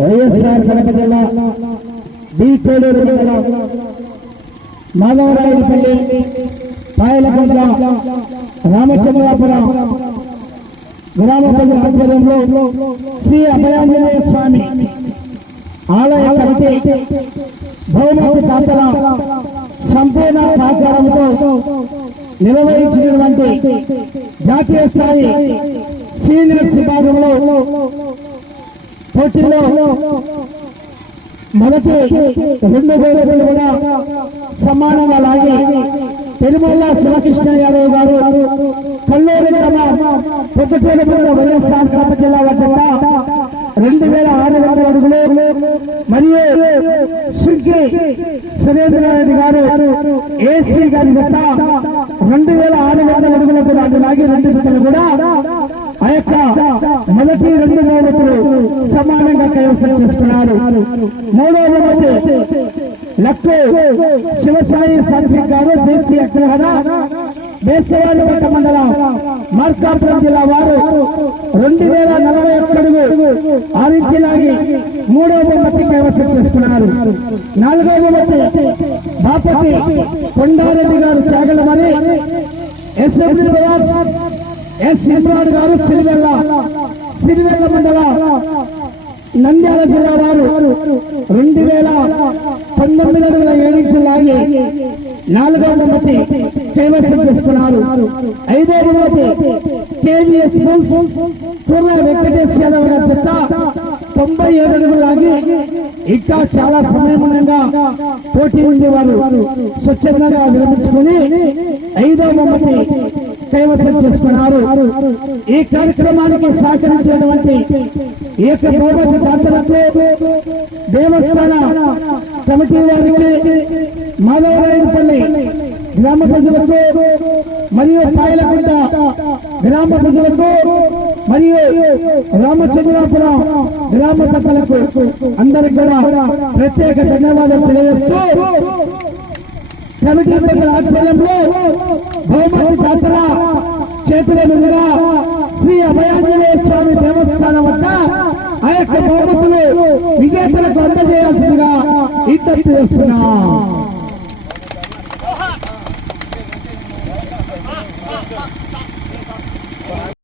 వైఎస్ఆర్ కడప జిల్లా బి కోడూరు మండలం మాధవరాయుడుపల్లి పాయలకొండ రామచంద్రాపురం గ్రామ ప్రజల ఆధ్వర్యంలో శ్రీ అభయాంజనేయ స్వామి ఆలయ కమిటీ బహుమతి దాతల సంపూర్ణ సహకారంతో నిర్వహించినటువంటి జాతీయ స్థాయి సీనియర్స్ విభాగంలో పోటీలో మొదటి 2 గోళాలు కూడా సమానంగా లాగి పెరుమల్ల శివకృష్ణ యాదవ్ గారు కల్లూరు గ్రామం పొద్దుటూరు వైఎస్ఆర్ కడప జిల్లా వద్ద 2600 అడుగులు మరియు శృంగి సురేంద్రరెడ్డి గారు ఏసీ గారి జత 2600 అడుగులకు లాగి 2 జతలు కూడా ఆ యొక్క మొదటి 2 బహుమతులు సమానంగా కైవసం చేసుకున్నారు. 3వ బహుమతి లక్కు శివసాయి సంజయ్ గారు జేసీ అగ్రహర బేస్తవారిపేట మండలం మార్కాపురం జిల్లా వారు 2041 అడుగు 6 ఇంచు లాగి 3వ బహుమతి కైవసం చేసుకున్నారు. 4వ బహుమతి బాపతి కొండారెడ్డి గారు చాగలమని ఎస్ ఇమ్రాన్ గారు సిరివెల్ల మండలం నంద్యాల జిల్లా వారు 2019 అడుగుల 7 ఇంచులు లాగి 4వ బహుమతి కైవసం చేసుకున్నారు. 5వ బహుమతి కేవీఎస్ పూర్ణ వెంకటేష్ యాదవ్ గారి జత 97 అడుగులు లాగి ఇంకా చాలా సమయం ఉండగా పోటీ ఉండేవారు స్వచ్ఛందంగా విరమించుకుని 5వ బహుమతి కైవసం చేసుకున్నారు. ఈ కార్యక్రమానికి సహకరించినటువంటి ఏక బహుమతి దాతలకు దేవస్థాన కమిటీ వారికి మాధవరాయుడుపల్లి గ్రామ ప్రజలకు మరియు పాయలకుంట గ్రామ ప్రజలకు మరియు రామచంద్రాపురం గ్రామ పెద్దలకు అందరికి కూడా ప్రత్యేక ధన్యవాదాలు తెలియజేస్తూ కమిటీ పెద్దల ఆధ్వర్యంలో బహుమతి దాతల చేతుల మీదుగా శ్రీ అభయాంజనేయ స్వామి దేవస్థానం వద్ద ఆ యొక్క బహుమతులు విజేతలకు అందజేయాల్సిందిగా విజ్ఞప్తి చేస్తున్నాం.